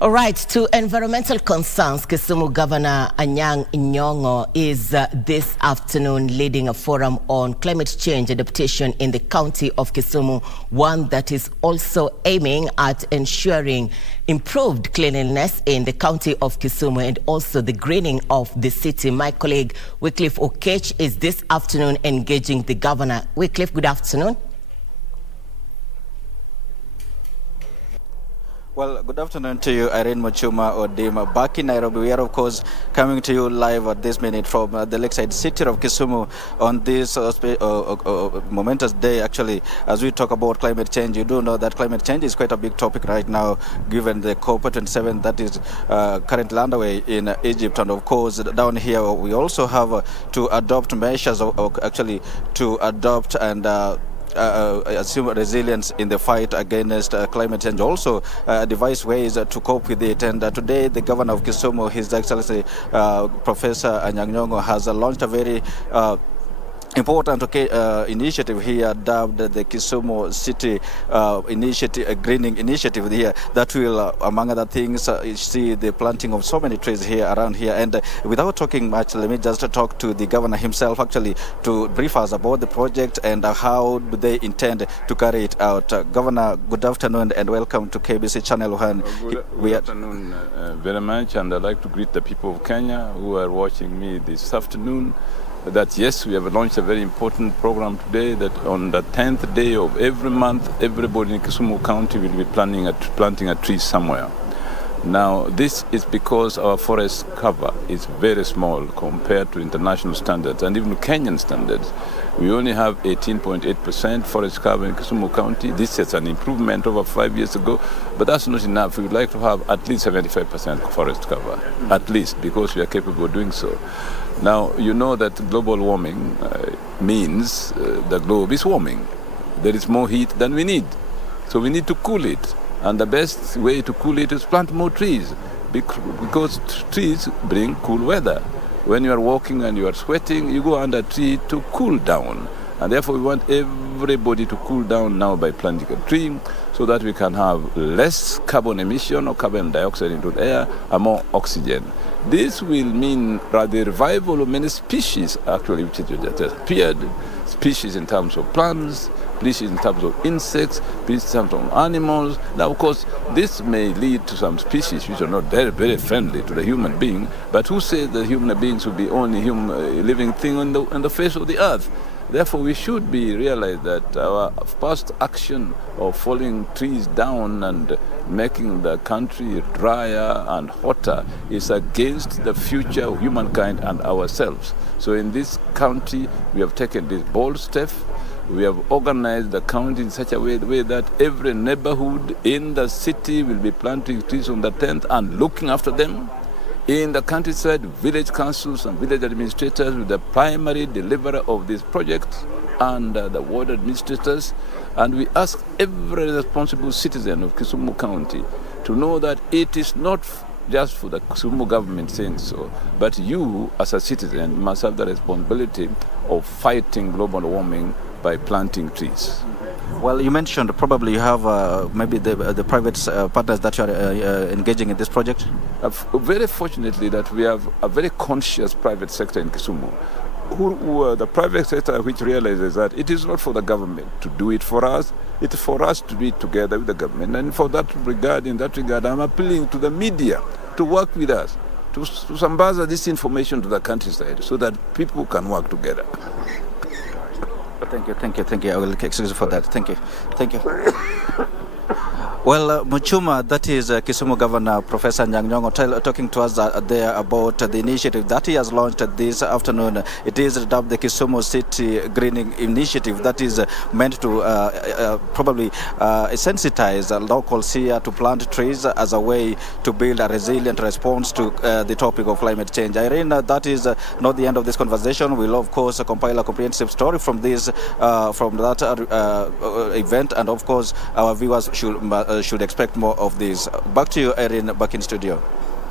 All right, to environmental concerns, Kisumu Governor Anyang Nyong'o is this afternoon leading a forum on climate change adaptation in the county of Kisumu, one that is also aiming at ensuring improved cleanliness in the county of Kisumu and also the greening of the city. My colleague Wycliffe Okech is this afternoon engaging the governor. Wycliffe, good afternoon. Well, good afternoon to you, Irene Muchuma Odima. Back in Nairobi, we are, of course, coming to you live at this minute from the lakeside city of Kisumu on this momentous day, actually, as we talk about climate change. You do know that climate change is quite a big topic right now, given the COP27 that is currently underway in Egypt. And, of course, down here, we also have to adopt measures, to adopt and assume resilience in the fight against climate change, also devise ways to cope with it. And today the governor of Kisumu, His Excellency Professor Anyang Nyong'o, has launched a very important initiative here dubbed the Kisumu City Initiative, Greening Initiative here, that will, among other things, see the planting of so many trees here around here. And without talking much, let me just talk to the governor himself, actually, to brief us about the project and how do they intend to carry it out. Governor, good afternoon and welcome to KBC Channel 1. Good afternoon very much, and I'd like to greet the people of Kenya who are watching me this afternoon. That yes, we have launched a very important program today, that on the 10th day of every month, everybody in Kisumu County will be planting a tree somewhere. Now, this is because our forest cover is very small compared to international standards and even Kenyan standards. We only have 18.8% forest cover in Kisumu County. This is an improvement over 5 years ago, but that's not enough. We would like to have at least 75% forest cover, at least, because we are capable of doing so. Now, you know that global warming means the globe is warming. There is more heat than we need. So we need to cool it. And the best way to cool it is plant more trees, because trees bring cool weather. When you are walking and you are sweating, you go under a tree to cool down. And therefore, we want everybody to cool down now by planting a tree, so that we can have less carbon emission or carbon dioxide into the air and more oxygen. This will mean the revival of many species, actually, which just appeared. Species in terms of plants, species in terms of insects, species in terms of animals. Now, of course, this may lead to some species which are not very, very friendly to the human being, but who says that human beings will be only living thing on the face of the earth? Therefore, we should realize that our past action of falling trees down and making the country drier and hotter is against the future of humankind and ourselves. So in this county, we have taken this bold step. We have organized the county in such a way that every neighborhood in the city will be planting trees on the 10th and looking after them. In the countryside, village councils and village administrators will be the primary deliverer of this project, and the ward administrators. And we ask every responsible citizen of Kisumu County to know that it is not just for the Kisumu government saying so, but you as a citizen must have the responsibility of fighting global warming by planting trees. Well, you mentioned probably you have maybe the private partners that you are engaging in this project? Very fortunately that we have a very conscious private sector in Kisumu, who the private sector which realizes that it is not for the government to do it for us, it's for us to do it together with the government. And in that regard, I'm appealing to the media to work with us, to sambaza this information to the countryside so that people can work together. Thank you. I will excuse you for that. Thank you. Well, Muchuma, that is Kisumu Governor Professor Anyang Nyong'o talking to us there about the initiative that he has launched this afternoon. It is dubbed the Kisumu City Greening Initiative, that is meant to probably sensitize locals here to plant trees as a way to build a resilient response to the topic of climate change. Irene, that is not the end of this conversation. We'll, of course, compile a comprehensive story from that event, and, of course, our viewers should expect more of this. Back to you, Erin, back in studio.